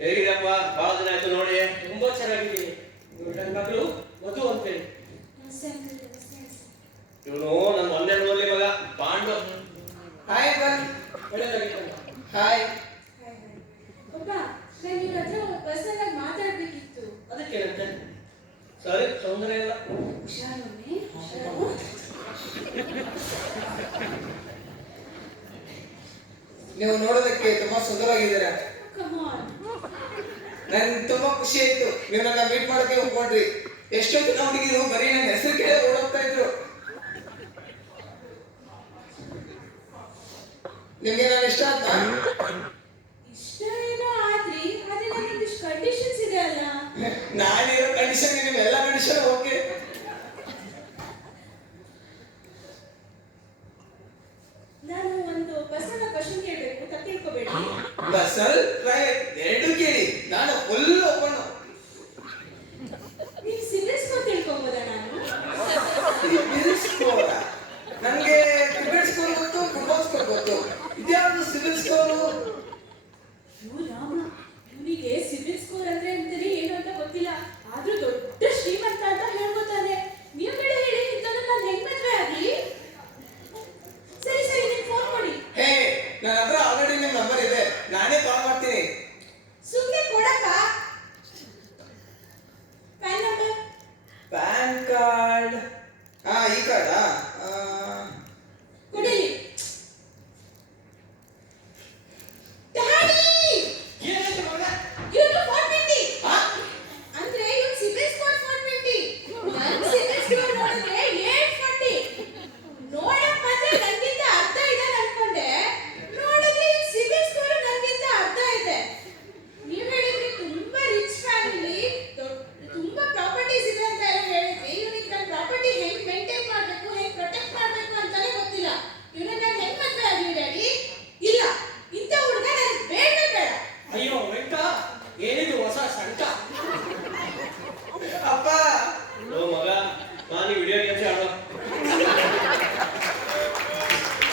ಹೇಗಿದೆಯಪ್ಪ? ಬಹಳ ದಿನ ಆಯ್ತು ನೋಡಿ. ತುಂಬಾ ಚೆನ್ನಾಗಿದ್ದೀನಿ. ಇವ್ರು ನನ್ನ ಮಗಳು ಮಧು ಅಂತೇಳಿ. ಇವನು ನನ್ನ ಒಂದೇ ನೋಡ್ಲಿ ಮಗ ಪಾಂಡು. ಹಾಯ್ ಬನ್. ಒಳ್ಳೆದಾಗಿತ್ತಲ್ಲ. ಹಾಯ್. ಅಪ್ಪ ನಾನು ನಿಮ್ಮ ಹತ್ರ ಪರ್ಸನಲ್ ಆಗಿ ಮಾತಾಡ್ಬೇಕಿತ್ತು. ಅದಕ್ಕೇನಂತೆ? ಸರಿ, ತೊಂದರೆ ಇಲ್ಲ. ಹುಷಾರೊಮ್ಮೆ ಹುಷಾರು. ನೀವು ನೋಡೋದಕ್ಕೆ ತುಂಬಾ ಸುಂದರವಾಗಿದ್ದೀರಾ. Come on. ನನ್ಗೆ ತುಂಬಾ ಖುಷಿ ಆಯ್ತು ನೀವು ನನ್ನ ಮೀಟ್ ಮಾಡೋಕೆ ಒಪ್ಕೊಂಡ್ರಿ. ಎಷ್ಟೋ ಜನ ಹುಡುಗಿರು ಬರೀ ನನ್ನ ಹೆಸರು ಕೇಳಿ ಓಡೋಗ್ತಾ ಇದ್ರು. ನಿಮ್ಗೆ ನಾನು ಇಷ್ಟ ಆಯ್ತಾ? ಇಷ್ಟ ಏನೋ ಆದ್ರಿ, ಆದ್ರೆ ನನ್ನೊಂದಿಷ್ಟು ಕಂಡೀಷನ್ಸ್ ಇದೆ ಅಲ್ಲ. ನಾನಿರೋ ಕಂಡೀಷನ್ ನಿಮ್ಗೆ ಎಲ್ಲ ಕಂಡೀಷನ್